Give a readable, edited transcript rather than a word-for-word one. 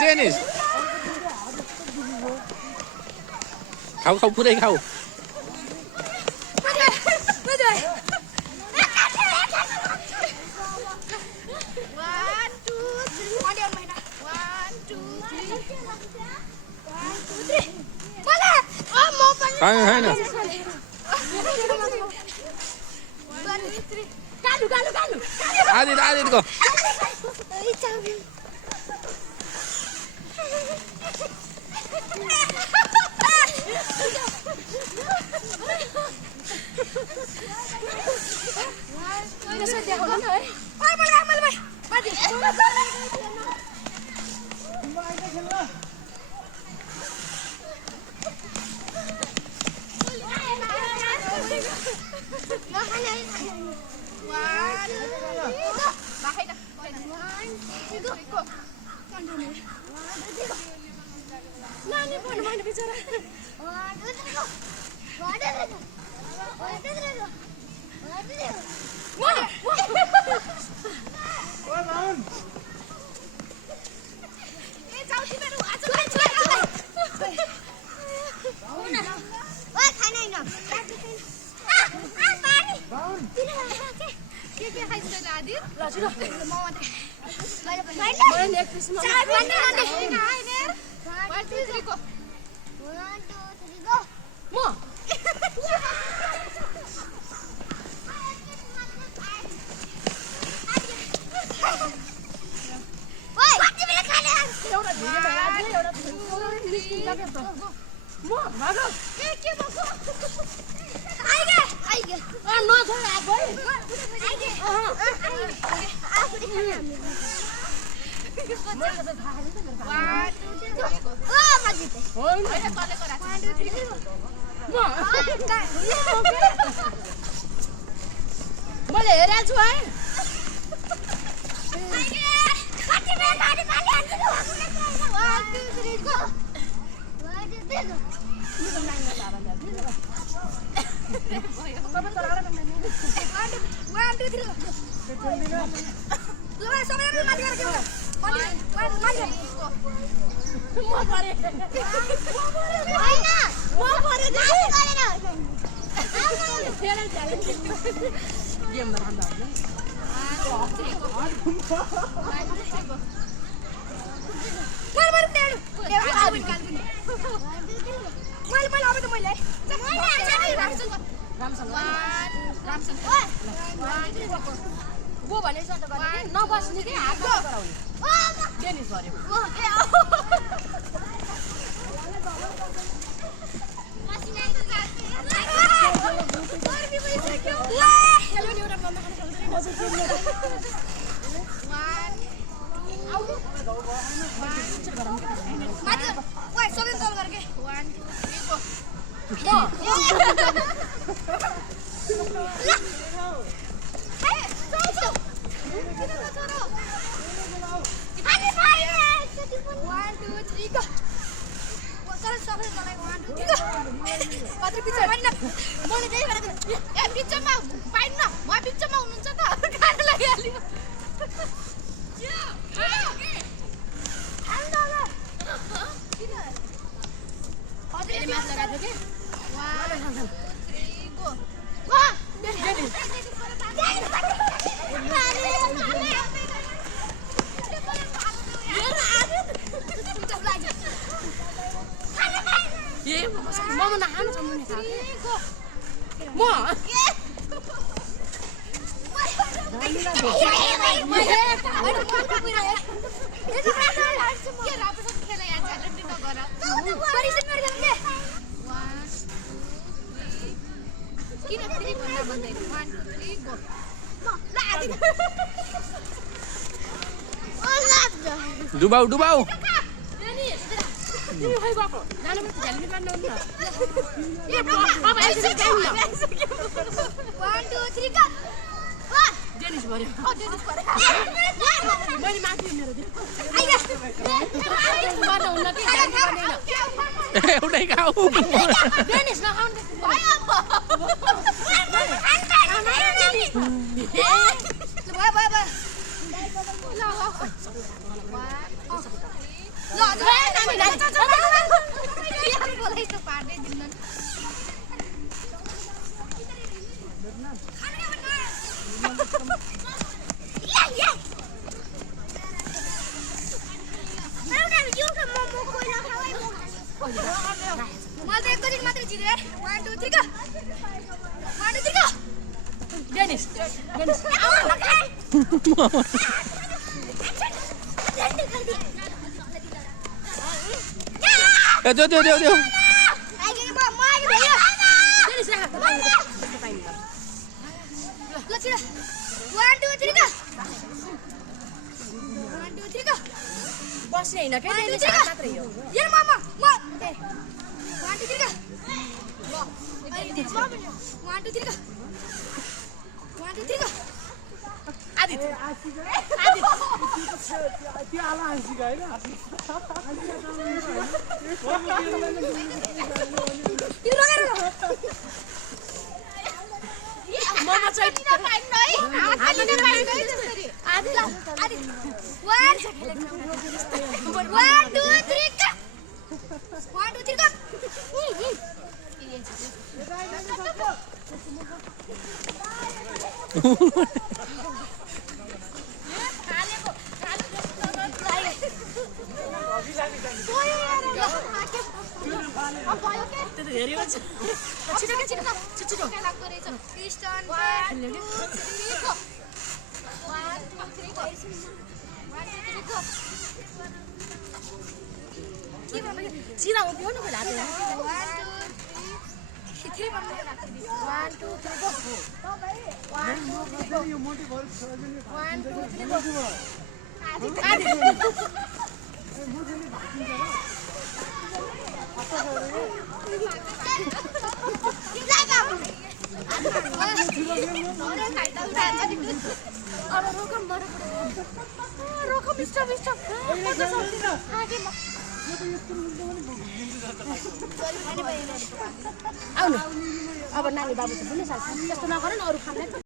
Dennis. Không phút đây không. Hai nè. Adi kok. डुबाऊ डुबाऊ एउटै खाऊ Dia. बस्ने हैन के डेनिस हात मात्रै हो यार मामा म 1 2 3 का 1 2 3 का 1 2 3 का आदित त्यो आला आसिगा हैन त्यो लगाएर मामा चाहिँ पाइन नै हातले पाइन नै त्यसरी आदिला आदित 1 2 3 का 1 2 3 का सीधा हो क्यों ना कोई लाते हैं 1 2 3 1 2 3 go 1 2 3 go 1 2 3 go अब नानी बाबु छ बुझ्नु सक्छ त्यस्तो नगर न अरु खाना